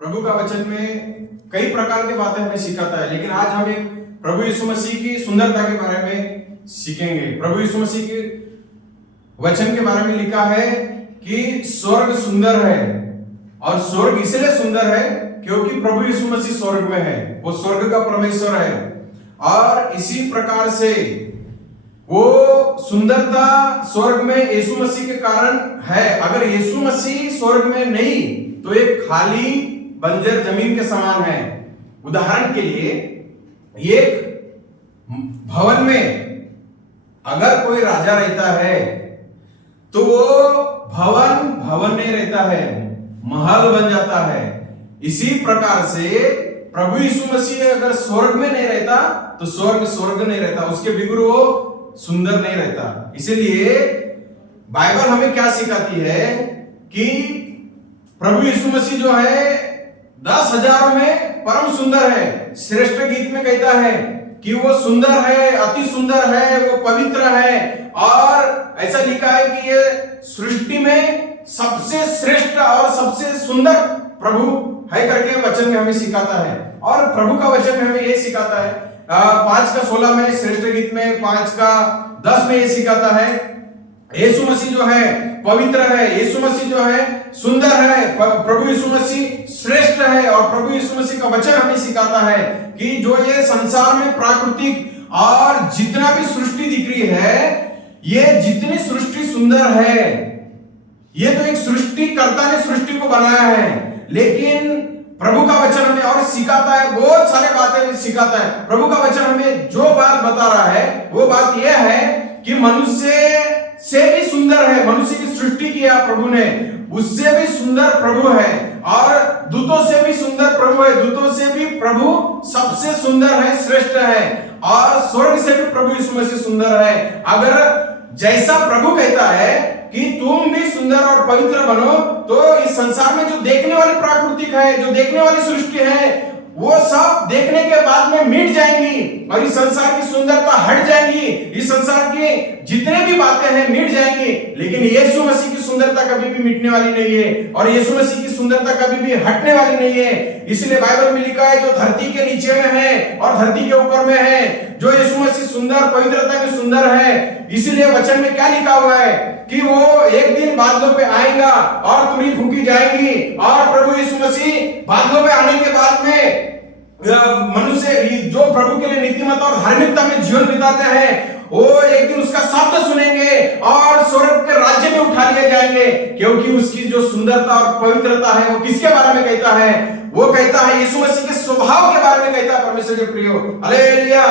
प्रभु का वचन में कई प्रकार की बातें हमें सिखाता है, लेकिन आज हम एक प्रभु यीशु मसीह की सुंदरता के बारे में सीखेंगे। प्रभु यीशु मसीह के वचन के बारे में लिखा है कि स्वर्ग सुंदर है, और स्वर्ग इसलिए सुंदर है क्योंकि प्रभु यीशु मसीह स्वर्ग में है, वो स्वर्ग का परमेश्वर है। और इसी प्रकार से वो सुंदरता स्वर्ग में यीशु मसीह के कारण है। अगर यीशु मसीह स्वर्ग में नहीं तो एक खाली बंजर जमीन के समान है। उदाहरण के लिए, एक भवन में अगर कोई राजा रहता है तो वो भवन नहीं रहता है, महल बन जाता है। इसी प्रकार से प्रभु यीशु मसीह अगर स्वर्ग में नहीं रहता तो स्वर्ग नहीं रहता, उसके बिगुर वो सुंदर नहीं रहता। इसलिए बाइबल हमें क्या सिखाती है कि प्रभु यीशु मसीह जो है 10,000 में परम सुंदर है। श्रेष्ठ गीत में कहता है कि वो सुंदर है, अति सुंदर है, वो पवित्र है। और ऐसा लिखा है कि ये सृष्टि में सबसे श्रेष्ठ और सबसे सुंदर प्रभु है करके वचन में हमें सिखाता है। और प्रभु का वचन में हमें ये सिखाता है 5:16 में, श्रेष्ठ गीत में 5:10 में ये सिखाता है यीशु मसीह जो है पवित्र है, यीशु मसीह जो है सुंदर है, प्रभु यीशु मसीह श्रेष्ठ है। और प्रभु यीशु मसीह का वचन हमें सिखाता है कि जो ये संसार में प्राकृतिक और जितना भी सृष्टि दिख रही है, ये जितनी सृष्टि सुंदर है, ये तो एक सृष्टिकर्ता ने सृष्टि को बनाया है। लेकिन प्रभु का वचन हमें और सिखाता है, बहुत सारे बातें सिखाता है। प्रभु का वचन हमें जो बात बता रहा है वो बात यह है कि मनुष्य से भी सुंदर है, मनुष्य की सृष्टि किया प्रभु ने, उससे भी सुंदर प्रभु है। और दूतों से भी सुंदर प्रभु है, दूतों से भी प्रभु सबसे सुंदर है, श्रेष्ठ है। और स्वर्ग से भी प्रभु यीशु मसीह सुंदर है। अगर जैसा प्रभु कहता है कि तुम भी सुंदर और पवित्र बनो, तो इस संसार में जो देखने वाली प्राकृतिक है, जो देखने वाली सृष्टि है, वो सब देखने के बाद में मिट जाएंगी और इस संसार की सुंदरता हट जाएगी, इस संसार की जितने भी बातें हैं मिट जाएंगी। लेकिन यीशु मसीह की सुंदरता कभी भी मिटने वाली नहीं है, और यीशु मसीह की सुंदरता कभी भी हटने वाली नहीं है। इसलिए बाइबल में लिखा है जो धरती के नीचे में है और धरती के ऊपर में है, जो यीशु मसीह सुंदर पवित्रता में सुंदर है। इसीलिए वचन में क्या लिखा हुआ है कि वो एक दिन बादलों पे आएगा और तुरही फूंकी जाएगी। और प्रभु यीशु मसीह बादलों पे आने के बाद में मनुष्य जो प्रभु के लिए नीतिमत्ता और धार्मिकता में जीवन बिताते हैं, वो एक दिन उसका शब्द सुनेंगे और स्वर्ग के राज्य में उठा लिए जाएंगे। क्योंकि उसकी जो सुंदरता और पवित्रता है वो किसके बारे में कहता है? वो कहता है यीशु मसीह के स्वभाव के बारे में कहता है। परमेश्वर के प्रियो, हालेलुया।